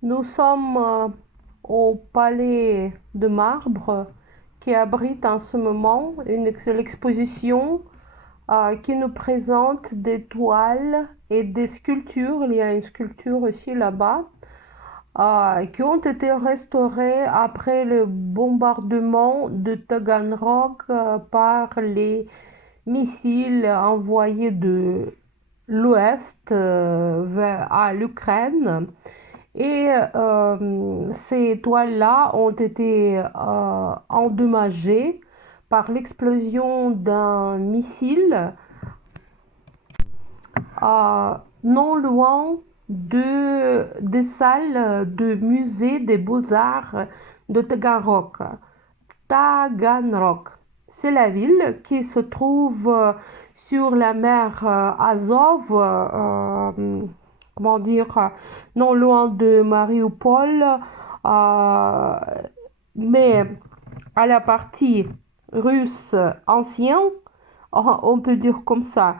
Nous sommes au Palais de Marbre qui abrite en ce moment l'exposition qui nous présente des toiles et des sculptures. Il y a une sculpture aussi là-bas qui ont été restaurées après le bombardement de Taganrog par les missiles envoyés de l'Ouest à l'Ukraine. Et ces toiles-là ont été endommagées par l'explosion d'un missile non loin des salles de musée des beaux-arts de Taganrog. Taganrog, c'est la ville qui se trouve sur la mer Azov, comment dire, non loin de Mariupol, mais à la partie russe ancienne, on peut dire comme ça,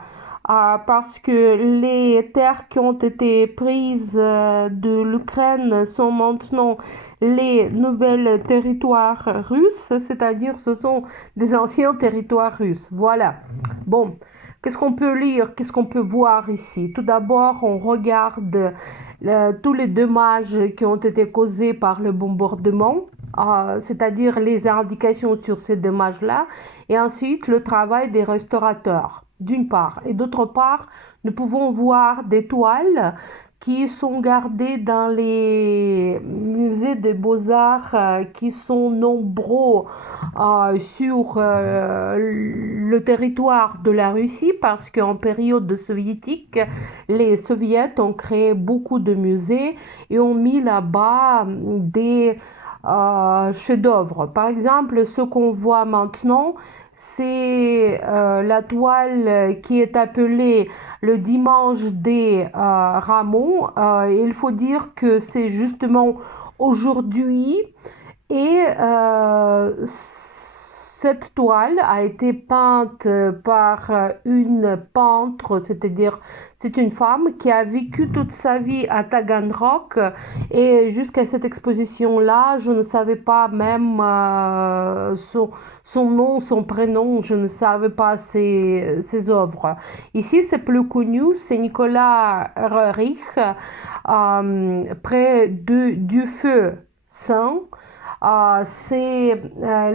parce que les terres qui ont été prises de l'Ukraine sont maintenant les nouvelles territoires russes, c'est-à-dire ce sont des anciens territoires russes. Voilà. Bon, qu'est-ce qu'on peut lire, qu'est-ce qu'on peut voir ici? Tout d'abord, on regarde tous les dommages qui ont été causés par le bombardement, c'est-à-dire les indications sur ces dommages-là, et ensuite le travail des restaurateurs, d'une part. Et d'autre part, nous pouvons voir des toiles qui sont gardées dans les musées des beaux-arts qui sont nombreux sur le territoire de la Russie parce qu'en période soviétique, les soviets ont créé beaucoup de musées et ont mis là-bas des chefs-d'œuvre. Par exemple, ce qu'on voit maintenant, c'est la toile qui est appelée le dimanche des rameaux. Il faut dire que c'est justement aujourd'hui et cette toile a été peinte par une peintre, c'est-à-dire c'est une femme qui a vécu toute sa vie à Taganrog et jusqu'à cette exposition-là, je ne savais pas même son nom, son prénom, je ne savais pas ses œuvres. Ici, c'est plus connu, c'est Nicolas Roerich, près du feu saint. C'est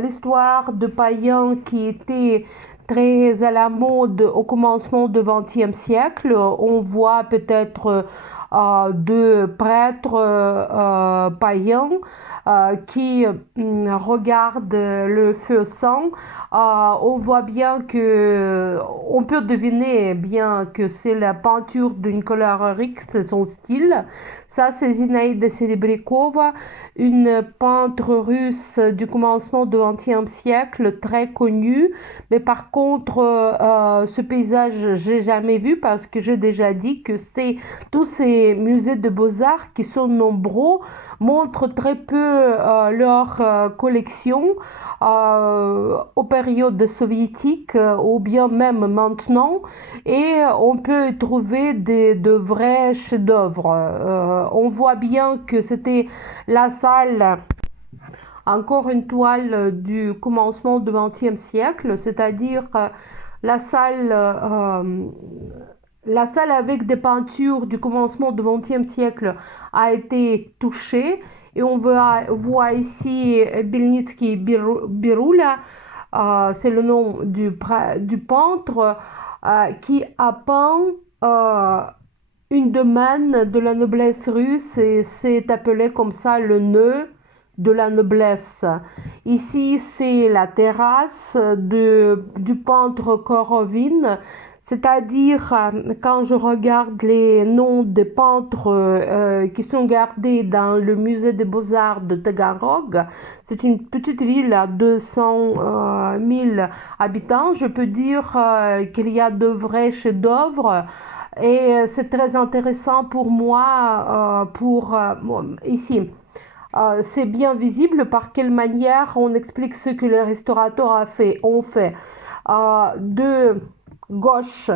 l'histoire de païens qui étaient très à la mode au commencement du XXe siècle. On voit peut-être deux prêtres païens qui regardent le feu saint. On voit bien que, on peut deviner bien que c'est la peinture de Nicolas Roerich, c'est son style. Ça, c'est Zinaïda Serebryakova, une peintre russe du commencement du XXe siècle, très connue. Mais par contre, ce paysage, j'ai jamais vu parce que j'ai déjà dit que c'est tous ces musées de beaux-arts qui sont nombreux montrent très peu leur collection aux périodes soviétiques ou bien même maintenant et on peut y trouver de vrais chefs-d'œuvre. On voit bien que c'était la salle, encore une toile du commencement du XXe siècle, c'est-à-dire la salle avec des peintures du commencement du XXe siècle a été touchée et on voit ici Belnitsky Birula, c'est le nom du peintre, qui a peint une domaine de la noblesse russe et c'est appelé comme ça le nœud de la noblesse. Ici, c'est la terrasse du peintre Korovine, c'est-à-dire quand je regarde les noms des peintres qui sont gardés dans le musée des beaux-arts de Taganrog, c'est une petite ville à 200 000 habitants. Je peux dire qu'il y a de vrais chefs-d'œuvre et c'est très intéressant pour moi, ici. C'est bien visible par quelle manière on explique ce que les restaurateurs ont fait. De gauche,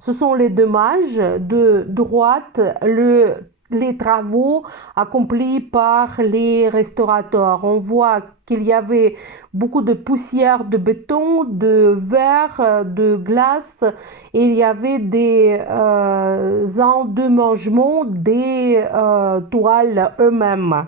ce sont les dommages, de droite, le les travaux accomplis par les restaurateurs. On voit qu'il y avait beaucoup de poussière de béton, de verre, de glace, et il y avait des endommagements des toiles eux-mêmes.